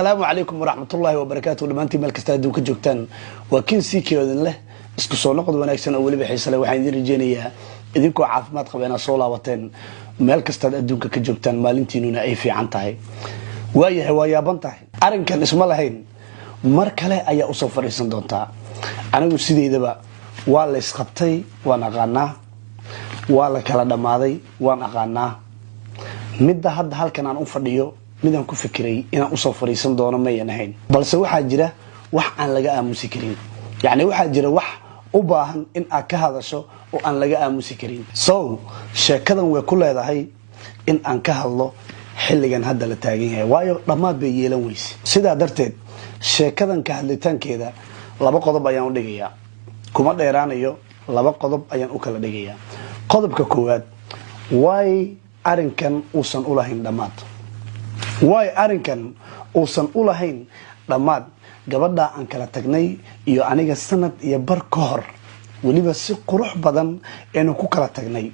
السلام عليكم ورحمة الله وبركاته. لمانتي مال كستا دوك جوجتان وكين سيكيودن له isku soo noqod wanaagsan oo waliba xiiso leh waxaan idin rajeynayaa idinkoo caafimaad qabeena soo laabateen meel kasta adduunka ka joogtaan maalintiinuna ay fiican tahay waayahay waa yaaban tahay arinkan isma lahayn mar kale ayaa u soo fariisan doontaa anigu sideedaba waa la isqabtay waan aqaanaa waa la kala dhamaaday waan aqaanaa midda hadda halkan aan u fadhiyo midaan ku fikiray inaan u soo fariisan doono ma yanahayn balse waxaa jira wax aan laga aamusi karin يعني واحد جرى وح وباهن إن أكهذا شو وأن لقى مسكرين شكذا وكل هذا هي إن أنكه الله حل جن هذا التاجين وايو لما بيجيلويس سيدا درتد شكذا كهلتان كذا لبا قضب أيام دقيقة كم ديران يو لبا قضب أيام أكل دقيقة قضب ككواد واي أرنكن وصن أولهين دمات واي أرنكن وصن أولهين دمات gabadha aan kala tagnay iyo aniga sanad iyo bar ka hor waliba si qurux badan inuu ku kala tagnay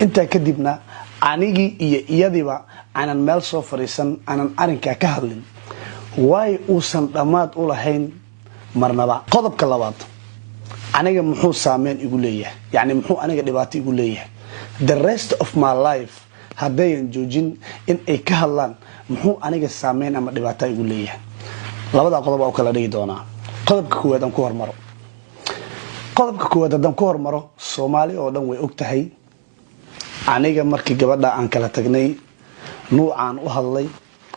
inta kadibna anigi iyo iyadiba aanan meel soo fariisan aanan arinka ka hadlin way uusan dhamaad u lahayn marnaba qodobka labaad aniga muxuu saameyn igu leeyahay yani muxuu aniga dhibaato igu leeyahay the rest of my life haddayan joojin in ay ka hadlaan muxuu aniga saameyn ama dhibaato igu leeyahay labada qodob oo kala dhigi doona qodobka koowaad aan ku hormaro haddaan ku hormaro Soomaali oo dhan way og tahay aniga markii gabadha aan kala tagnay nuucaan u hadlay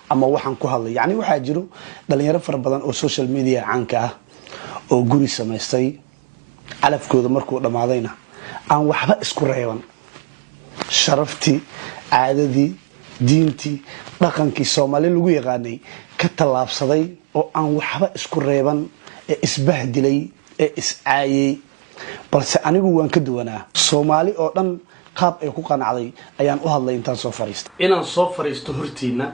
ama waxaan ku hadlay yani waxa jiro dhalinyaro fara badan oo social media caanka ah oo guri samaystay alafkooda markuu dhamaadayna aan waxba isku reeban sharafti caadadii diinti dhaqankii Soomaali lagu yaqaanay ka talaabsaday oo aan waxba isku reeban ee isbahdilay ee iscaayay balse anigu waan ka duwanaa Soomaali oo dhan qaab ay ku qanacday ayaan u hadlay intaan soo fariistay inaan soo fariisto hortiina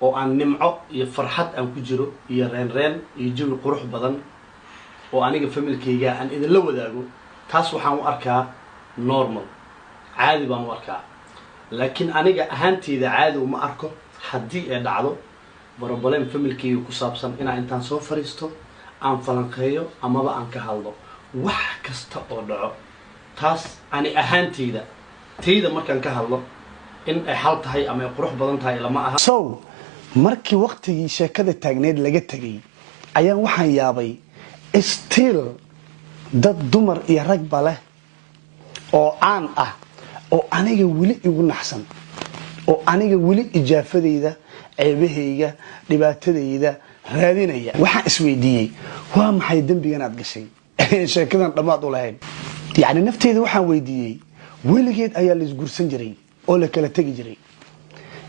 oo aan nimco iyo farxad aan ku jiro iyo reen iyo jawi qurux badan oo aniga familkayga aan idin la wadaago taas waxaan u arkaa normal caadi baan u arkaa laakiin aniga ahaanteeda caadi uma arko haddii ay dhacdo problem familkayga ku saabsan inaan intaan soo fariisto aan falanqeeyo amaba aan ka hadlo wax kasta oo dhaco taas ani ahaanteeda tayda markaan ka hadlo in ay xal tahay ama ay qurux badan tahay lama aha markii waqtigii sheekada taagneed laga tagay ayaan waxaan yaabay still dad dumar iyo rag ba leh oo aan ah oo aniga wili igu naxsan oo aniga wili ijaafadeyda ceebahayga dhibaatadeyda raadinaya waxaan isweydiiyay waa maxay dambigan aad gashay sheekadan dhamaad u lahayn yani nafteeda waxaan weydiiyay weligeed ayaa la isgursan jiray oo la kala tagi jiray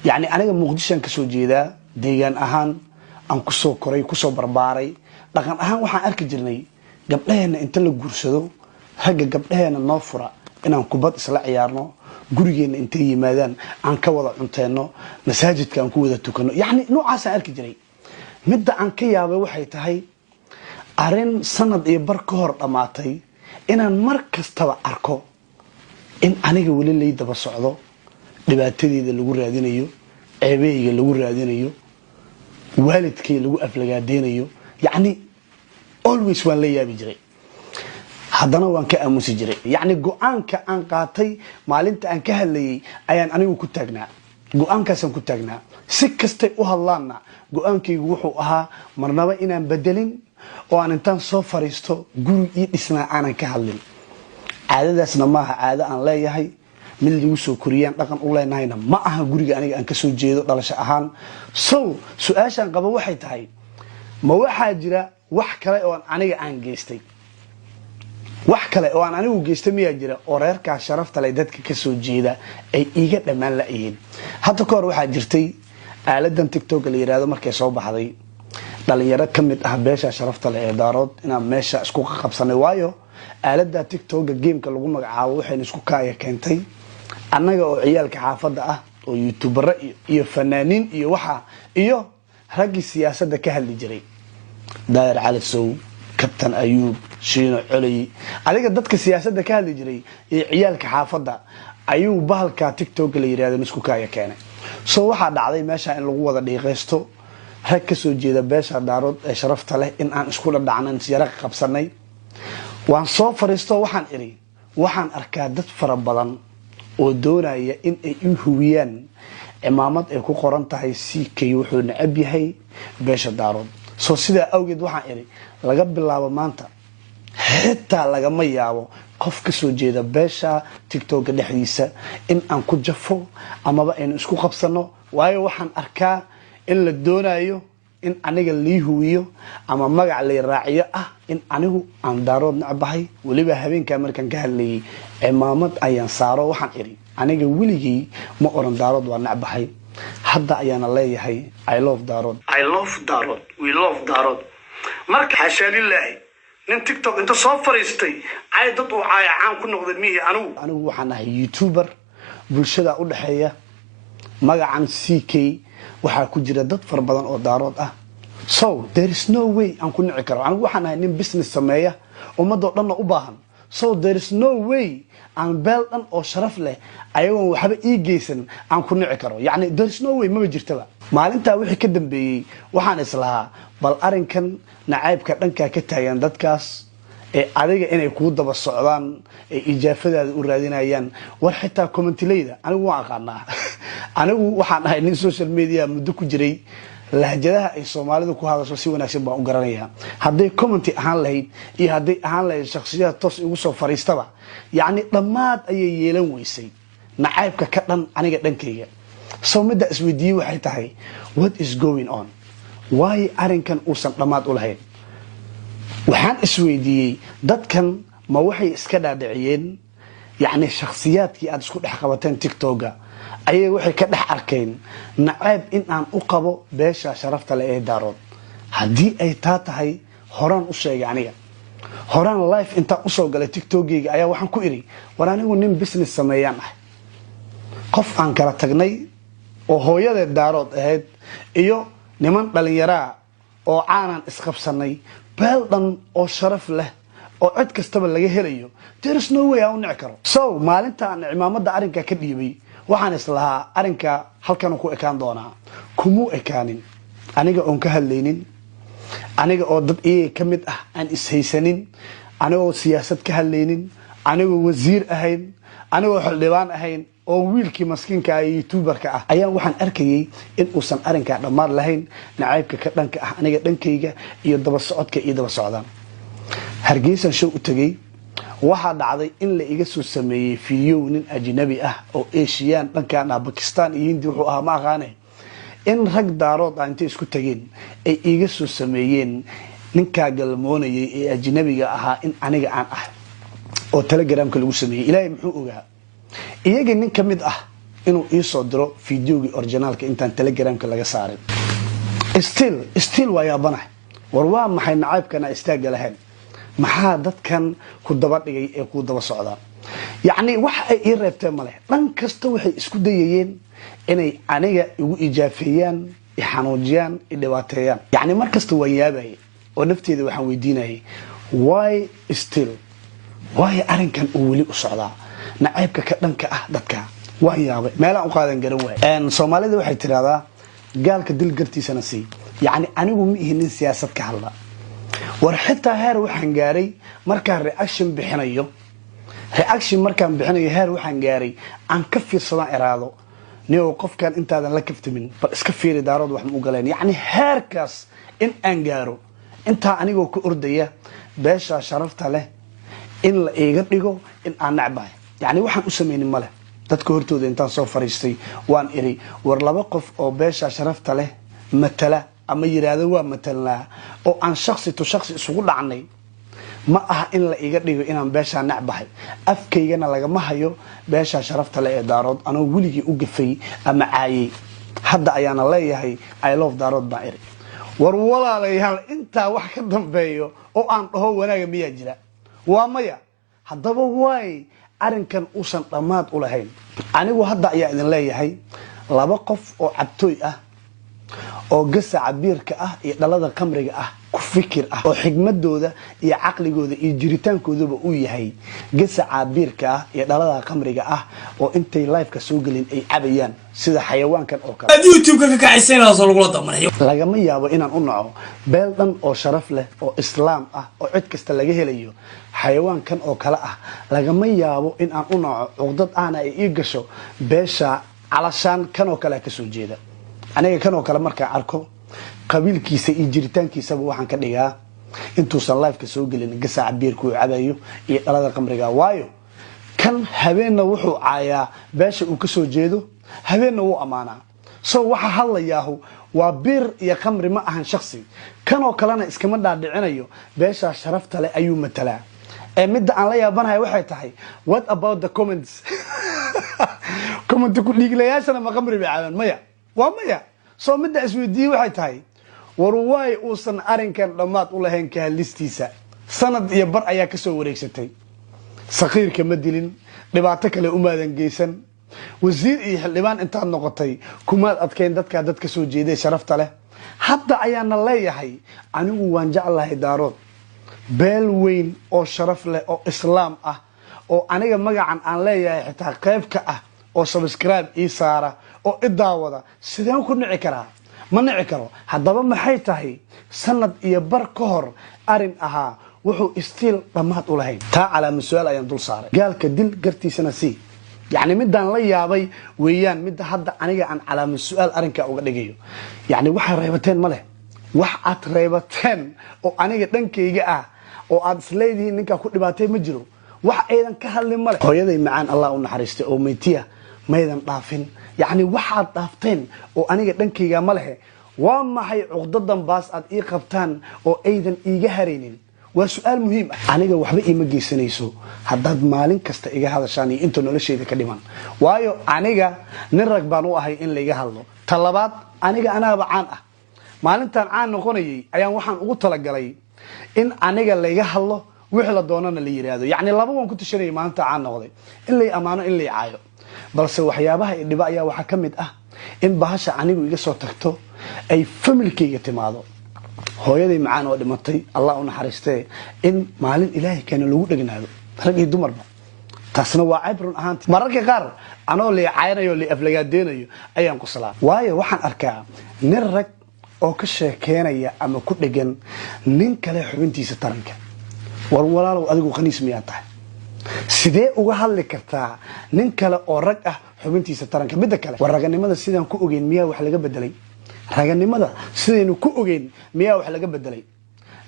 yani aniga muqdisho ka soo jeedaa deegaan ahaan aan ku soo koray ku soo barbaaray dhaqan ahaan waxaan arki jirnay gabdhaheena inta la guursado ragga gabdhaheena noo fura inaan kubad isla ciyaarno gurigeena intay yimaadaan aan ka wada cunteeno masaajidka aan ku wada tukano yani noocaas aan arki jiray midda aan ka yaabay waxay tahay arin sanad iyo bar ka hor dhamaatay inaan mar kastaba arko in aniga wali lay daba socdo dhibaatadeeda lagu raadinayo ceebeyga lagu raadinayo waalidkay lagu aflagaadenayo yani always waan la yaabi jiray haddana waan ka aamusi jiray yani go'aanka aan qaatay maalinta aan ka hadlayay ayaan anigu ku taagnaa go'aankaasaan ku taagnaa si kastay u hadlaanna go'aankaygu wuxuu ahaa marnaba inaan bedelin oo aan intaan soo fariisto guri ii dhisnaa aanan ka hadlin caadadaasna maaha caado aan leeyahay mid lagu soo koriyaan dhaqan u leenahayna ma aha guriga aniga aan ka soo jeedo dhalasho ahaan su-aashaan qabo waxay tahay ma waxaa jira wax kale oo aniga aan geystay wax kale oo aan anigu geystay miyaa jira oo reerka sharafta leh dadka ka soo jeeda ay iiga dhamaan la yihiin hadda ka hor waxaa jirtay aaladan TikTok la yiraahdo markay soo baxday dhalinyaro kamid ah beesha sharafta leh ee daarood inaan meesha isku qabsanay waayo aalada TikTok gameka lagu magacaabo waxay isku kaaya keentay annaga oo ciyaalka xaafada ah oo YouTuber iyo fanaaniin iyo waxa iyo raggi siyaasadda ka hadli jiray daayir cali sow kabtan ayuub shiino culay adiga dadka siyaasadda ka hadli jiray iyo ciyaalka xaafada ayuu bahalka TikTok la yiraahdo isku kaaya keenay waxa dhacday meesha in lagu wada dhiiqeysto rag ka soo jeeda beesha daarood ee sharafta leh in aan isku dhadhacnan siyara qabsanay waan soo fariisto waxaan iri waxaan arkaa dad fara badan oo doonaya in ay u hubiyaan cimaamad ay ku qoran tahay CK wuxuu necab yahay beesha daarood soo sida awgeed waxaan iri laga bilaabo maanta xitaa lagama yaabo qof ka soo jeeda beesha TikTok dhexdiisa in aan ku jafo amaba aynu isku qabsano waayo waxaan arkaa in la doonayo in aniga lii huwiyo ama magac la raaciyo ah in anigu aan daarood nacabahay waliba habeenka markaan ka hadlayay cimaamad ayaan saaro waxaan iri aniga weligii ma oran daarood waa nacabahay hadda ayaana leeyahay I love daarood we love daarood marka xashaalilaahi nin TikTok inta soo fariistay ay dad oo caayaan ku noqday mihi anigu waxaan ahay YouTuber bulshada u dhaxeeya magacan CK waxaa ku jira dad far badan oo daarood ah so there is no way aan ku nici karo anigu waxaan ahay nin business sameeya ummadoo dhan u baahan so there is no way aan beel dhan oo sharaf leh ayagoon waxba ii geysan aan ku nici karo yacni there is no way ma jirtaba maalintaa wixii ka dambeeyey waxaan islahaa bal arinkan nacaybka dhankaa ka taagan dadkaas ee adiga inay kuu daba socdaan ee ijaafadaada u raadinayaan war xitaa commentileyda anigu waan aqaanaa anigu waxaan ahay nin social media muddo ku jiray lahjadaha ay Soomaalidu ku hadasho si wanaagsan baan u garanayaa haday comment ahaan lahayd iyo haday ahaan lahayd shakhsiyaad toos ugu soo fariistaba yacni dhammaad ayay yeelan weysay nacaybka ka dhan aniga dhankayga soo midda isweydiiyey waxay tahay what is going on why arinkan uusan dhammaad u lahayn waxaan isweydiiyey dadkan ma waxay iska dhaadhiciyeen yacni shakhsiyaadkii aad isku dhex qabateen TikTok-ga ayay waxay ka dhex arkeen nacayb in aan u qabo beesha sharafta leh ee daarood haddii ay taa tahay horaan u sheegay aniga horaan live intaan usoo galay TikTok-gayga ayaa waxaan ku iri war anigu nin business sameeyaan ah qof aan kala tagnay oo hooyadeed daarood ahayd iyo niman dhalinyaraa oo caanan isqabsanay beel dhan oo sharaf leh oo cid kastaba laga helayo there is no way aan u nici karo so maalinta aan cimaamada arrinka ka dhiibay waxaan islahaa arrinka halkan ku ekaan doonaa kumu ekaanin aniga oon ka hadlaynin aniga oo dad iyaga ka mid ah aan ishaysanin anigoo siyaasad ka hadlaynin anigoo wasiir ahayn anigoo xildhibaan ahayn oo wiilkii maskiinka ah YouTuberka ah ayaan waxaan arkayay in uusan arrinka dhammaad lahayn nacaybka ka dhanka ah aniga dhankayga iyo daba socodka iyo daba socdaan Hargeysa show u tagay waxaa dhacday in la iga soo sameeyay video nin ajnabi ah oo Asian dhankan ah Pakistan iyo Hindi wuxuu ahaa ma aqaane in rag daarood ah intay isku tageen ay iga soo sameeyeen ninka galmoonayay ee ajnabiga ahaa in aniga aan ah oo Telegram-ka lagu sameeyay ilaahay muxuu ogaa iyaga nin kamid ah inuu ii soo diro videogi originalka intaan Telegram-ka laga saarin still waa yaabanahay war waa maxay nacaybkana istaaga lahayn maxaa dadkan ku daba dhigay ee ku daba socdaan yacni wax ay ii reebteen male dhan kasta waxay isku dayayeen inay aniga igu ijaafeeyaan i xanuujiyaan i dhibaateeyaan yacni mar kasta waan yaabayay oo nafteeda waxaan weydiinayay why arrinkan uu weli u socdaa nacaybka ka dhanka ah dadka waan yaabay meelaan u qaadan garan waay Soomaalida waxay tiraahdaa gaalka dil gartiisana sii yacni anigu ma ihinin siyaasad ka hadla war xitaa heer waxaan gaaray markaan reaction bixinayo heer waxaan gaaray aan ka fiirsadaan iraado niyo qofkan intaadan la kaftamin bal iska fiiri daarood wax ma u galeen yacni heerkaas in aan gaaro intaa anigoo ku ordaya beesha sharafta leh in la iiga dhigo in aan nacbahay yacni waxaan u samaynin male dadka hortooda intaan soo fariistay waan iri war laba qof oo beesha sharafta leh matala ama yiraahdo waa matalnaa oo aan shakhsi to shakhsi isugu dhacnay ma aha in la iga dhigo inaan beesha nacbahay afkaygana lagama hayo beesha sharafta leh ee daarood anoo weligii u gafay ama caayay hadda ayaana leeyahay I love daarood baan iri war walaalayaal intaa wax ka dambeeyo oo aan dhaho wanaaga miyaa jira waa maya haddaba waay arrinkan uusan dhammaad u lahayn anigu hadda ayaa idin leeyahay laba qof oo cabtooy ah oo gasaca biirka ah iyo dhalada khamriga ah ku fikir ah oo xigmadooda iyo caqligooda iyo jiritaankooduba uu yahay gasaca biirka ah iyo dhalada qamriga ah oo intay live-ka soo gelin ay cabayaan sida xayawaankan oo kale YouTube-ka ka kacisayna soo lagu damanayo lagama yaabo inaan u naco beel dhan oo sharaf leh oo islaam ah oo cid kasta laga helayo xayawaankan oo kale ah lagama yaabo in aan u naco cuqdad aana ay ii gasho beesha calashaan kan oo kale ka soo jeeda aniga kan oo kale marka arko qabiilkiisa iyo jiritaankiisaba waxaan ka dhigaa intuusan live-ka soo gelin gasaca biirku cabayo iyo dhalada qamriga waayo kan habeenna wuxuu caayaa beesha uu ka soo jeedo habeenna wuu amaanaa soo waxa hadlayaahu waa biir iyo qamri ma ahan shakhsi kan oo kalena iskama dhaadhicinayo beesha sharafta leh ayuu matalaa midda aan la yaabanahay waxay tahay what about the comments comment ku dhiiglayaashana ma qamri bay caabaan maya waa maya soo midda isweydiiyey waxay tahay war waay uusan arinkan dhammaad u lahayn ka hadlistiisa sanad iyo bar ayaa ka soo wareegsatay saqiirka ma dilin dhibaato kale umaadan geysan wasiir iyo xildhibaan intaad noqotay kumaad adkeyn dadka soo jeeday sharafta leh hadda ayaana leeyahay anigu waan jeclahay daarood beel weyn oo sharaf leh oo islaam ah oo aniga magacan aan leeyahay xitaa qayb ka ah oo subscribe ii saara oo idaawada sideen ku nici karaa ma nici karo haddaba maxay tahay sanad iyo bar ka hor arin ahaa wuxuu istiil dhammaad u lahayn taa calaama su-aal ayaan dul saaray gaalka dil gartiisana sii yacni midaan la yaabay weeyaan midda hadda aniga aan calaama su-aal arrinkaa uga dhigayo yacni waxay reebateen ma leh wax aad reebateen oo aniga dhankayga ah oo aad isleedihiin ninkaa ku dhibaatay ma jiro wax aydan ka hadlin ma leh hooyaday macaan allah u naxariistay oo meytiya maydan dhaafin yacni waxaad dhaafteen oo aniga dhankayga ma lehe waa maxay cuqdadan baas aad ii qabtaan oo aydan iiga haraynin waa su-aal muhiim ah aniga waxba iima geysanayso haddaad maalin kasta iga hadashaan iyo inta noloshayda ka dhiman waayo aniga nin rag baan u ahay in layga hadlo ta labaad aniga anaaba caan ah maalintaan caan noqonayay ayaan waxaan ugu talagalay in aniga layga hadlo wixii la doonana la yiraahdo yacni laba waan ku tashanayay maalinta caan noqday in lay amaano in lay caayo balse waxyaabaha idhiba ayaa waxaa ka mid ah in bahasha anigu iga soo tagto ay familkayga timaado hooyaday macaan oo dhimatay allah u naxariistee in maalin ilaahay keena lagu dhegnaado rag iyo dumarba taasna waa cayb run ahaantii mararka qaar anoo lii caynayo lii aflagaadeynayo ayaan quslaa waayo waxaan arkaa nin rag oo ka sheekeynaya ama ku dhegan nin kale xubintiisa taranka war walaalow adigu khaniis miyaa tahay sidee uga hadli kartaa nin kale oo rag ah xubintiisa taranka midda kale war raganimada sidaan ku ogeyn miyaa wax laga bedelay raganimada sidaynu ku ogeyn miyaa wax laga bedelay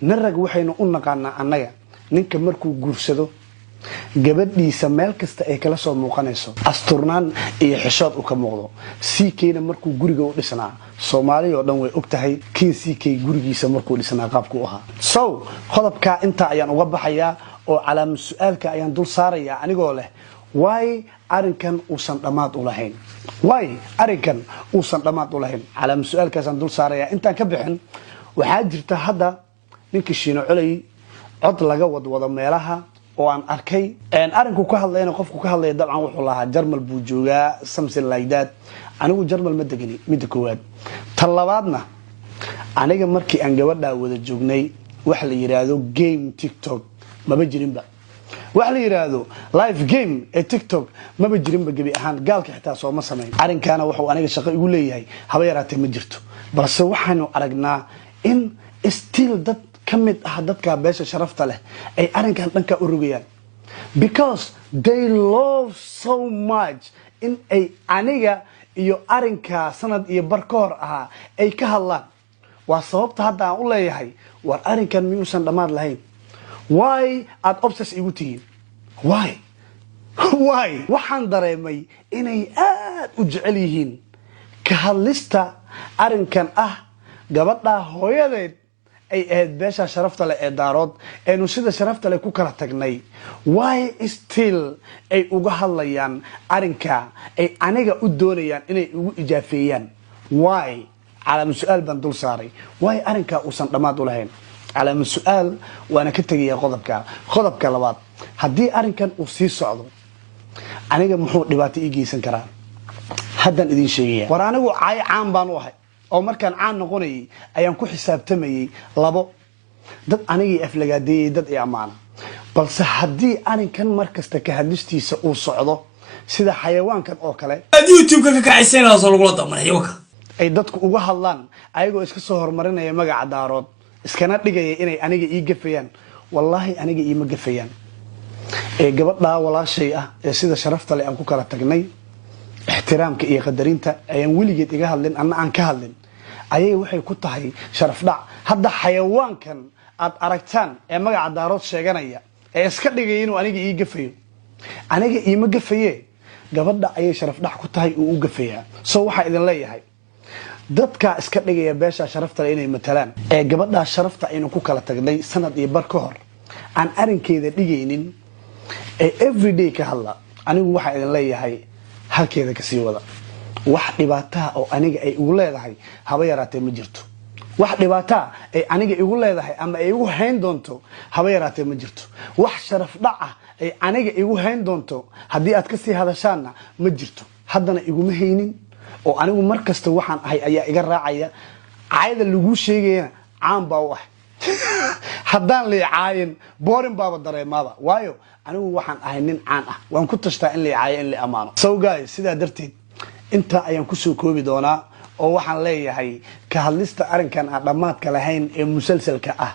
nin rag waxaynu u naqaanaa annaga ninka markuu guursado gabadhiisa meel kasta ay kala soo muuqanayso asturnaan iyo xishood u ka muuqdo CK-na markuu guriga u dhisnaa Soomaaliya oo dhan way og tahay kiin CK gurigiisa markuu dhisnaa qaabku u ahaa so qodobka inta ayaan uga baxayaa oo calaamad su-aalka ayaan dul saarayaa anigoo leh waay arinkan uusan dhammaad u lahayn waay arinkan uusan dhammaad u lahayn calaamad su-aalkaasaan dul saarayaa intaan ka bixin waxaa jirta hadda ninkii Shiino Culey cod laga wadwado meelaha oo aan arkay arinku ka hadlayna qofku ka hadlay dabcan wuxuu lahaa Jarmal buu joogaa something like that anigu Jarmal ma degani midda koowaad talabaadna aniga markii aan gabadha wada joognay wax la yiraahdo game TikTok maba jirinba wax la yiraahdo live game ee TikTok maba jirinba gabi ahaan gaalka xitaa soo ma sameyn arinkana wuxuu aniga shaqo igu leeyahay haba yaraatee ma jirto balse waxaanu aragnaa in still dad kamid ah dadka beesha sharafta leh ay arinkan dhanka u rogayaan because they love so much in ay aniga iyo arinka sanad iyo bar ka hor ahaa ay ka hadlaan waa sababta hadda aan u leeyahay war arinkan miyuusan dhammaad lahayn why aad obsess igu tihiin why waxaan dareemay inay aad u jecel yihiin ka hadlista arinkan ah gabadha hooyadeed ay ahayd beesha sharafta leh ee daarood aynu sida sharafta leh ku kala tagnay why still ay uga hadlayaan arinka ay aniga u doonayaan inay ugu ijaafeeyaan why calaamad su-aal baan dul saaray why arinka uusan dhammaad u lahayn calaamad su-aal waana ka tegayaa qodobka labaad haddii arinkan uu sii socdo aniga muxuu dhibaato ii geysan karaa haddaan idin sheegaya war anigu caan baan u ahay oo markaan caan noqonayay ayaan ku xisaabtamayay 2 dad anigii aflagaadeeyay dad i amaana balse haddii arinkan markasta ka hadlistiisa uu socdo sida xayawaankan oo kale youtube-ka ka kaxaysanaysa soo lagula damanayo ay dadku uga hadlaan ayagoo iska soo hormarinaya magaca daarood iskana dhigaya inay aniga ii gafayaan wallahi aniga iima gafayaan gabadha walaashay ah ee sida sharafta leh aan ku kala tagnay ixtiraamka iyo qadarinta ayaan weligeed iga hadlin anna aan ka hadlin ayay waxay ku tahay sharaf dhac hadda xayawaankan aad aragtaan ee magaca daarood sheeganaya ee iska dhigaya inuu aniga ii gafayo aniga iima gafaye gabadha ayay sharaf dhac ku tahay uu u gafayaa soo waxaa idin leeyahay dadka iska dhigaya beesha sharafta leh inay matalaan ee gabadha sharafta aynu ku kala tagnay sanad iyo bar ka hor aan arinkeeda dhigaynin ee everyday ka hadla anigu waxaa idin leeyahay halkeeda kasii wada wax dhibaataa oo aniga ay igu leedahay haba yaraatee ma jirto wax dhibaataa ay aniga igu leedahay ama ay igu hayn doonto haba yaraatee ma jirto wax sharaf dhac ah ay aniga igu hayn doonto haddii aad kasii hadashaanna ma jirto haddana iguma haynin oo anigu markasta waxaan ahay ayaa iga raacaya caayada lagu sheegayana caan baa u ah haddaan leecaayin boorin baaba dareemaaba waayo anigu waxaan ahay nin caan ah waan ku tashtaa in leecaayo in la amaano so guys sidaa darteed intaa ayaan kusoo koobi doonaa oo waxaan leeyahay ka hadlista arinkan aan dhammaadka lahayn ee musalsalka ah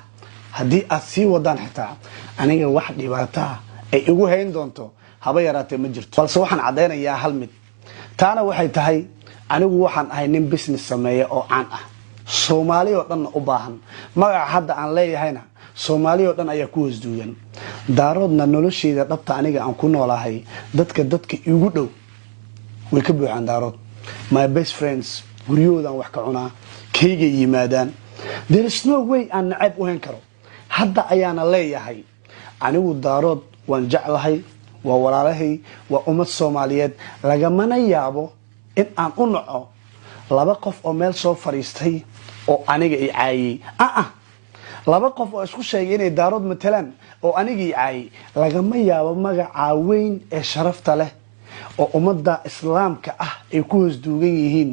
haddii aad sii wadaan xitaa aniga wax dhibaataa ay igu hayn doonto haba yaraatee ma jirto balse waxaan caddaynayaa hal mid taana waxay tahay anigu waxaan ahay nin business sameeya oo caan ah soomaali oo dhanna u baahan magaca hadda aan leeyahayna soomaali oo dhan ayaa ku hoosduugan daaroodna nolosheeda dhabta aniga aan ku noolahay dadka igu dhow way ka buuxaan daarood my best friends guryahoodan wax ka cunaa kayga yimaadaan there is no way aan nacayb u hayn karo hadda ayaana leeyahay anigu daarood waan jeclahay waa walaalahay waa ummad soomaaliyeed lagamana yaabo in aan u naco laba qof oo meel soo fadhiistay oo aniga i caayay laba qof oo isku sheegay inay daarood matalaan oo aniga i caayay lagama yaabo magaca weyn ee sharafta leh oo ummadda islaamka ah ay ku hoos duugan yihiin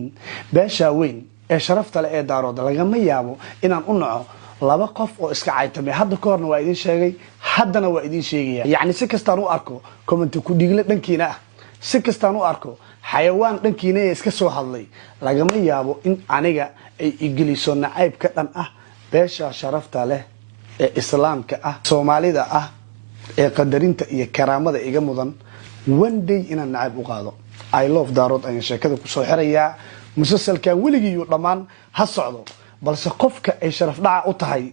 beesha weyn ee sharafta leh ee daarood lagama yaabo inaan u naco laba qof oo iska caytamay hadda ka horna waa idin sheegay haddana waa idin sheegaya yacni si kastaan u arko commenti ku dhigle dhankiina ah si kastaan u arko xayawaan dhankiina ee iska soo hadlay lagama yaabo in aniga ay igeliso nacayb ka dhan ah beesha sharafta leh ee islaamka ah soomaalida ah ee qadarinta iyo karaamada iga mudan one day inaan nacayb u qaado I love daarood ayaan sheekada kusoo xirayaa musalsalkan weligiiyu dhammaan ha socdo balse qofka ay sharaf dhaca u tahay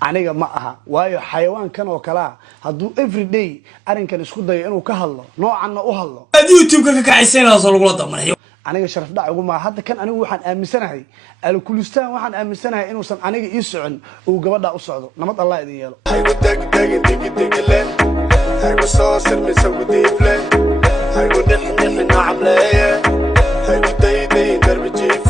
aniga ma aha waayo xayawaankan oo kalea hadduu everyday arinkan isku dayo inuu ka hadlo noocanna u hadlo youtube-ka ka kaxaysanaysa soo lagula damanayo aniga sharaf dhac ugu maa hadda kan anigu waxaan aaminsanahay alkulistaan waxaan aaminsanahay inuusan aniga ii socon uu gabadha u socdo nabad allah idin yeelo haygu degdegin digdigle haygu soo sirmisa gudiifle haygu dhixnixi nacableeye haygu daydayin darbi jiif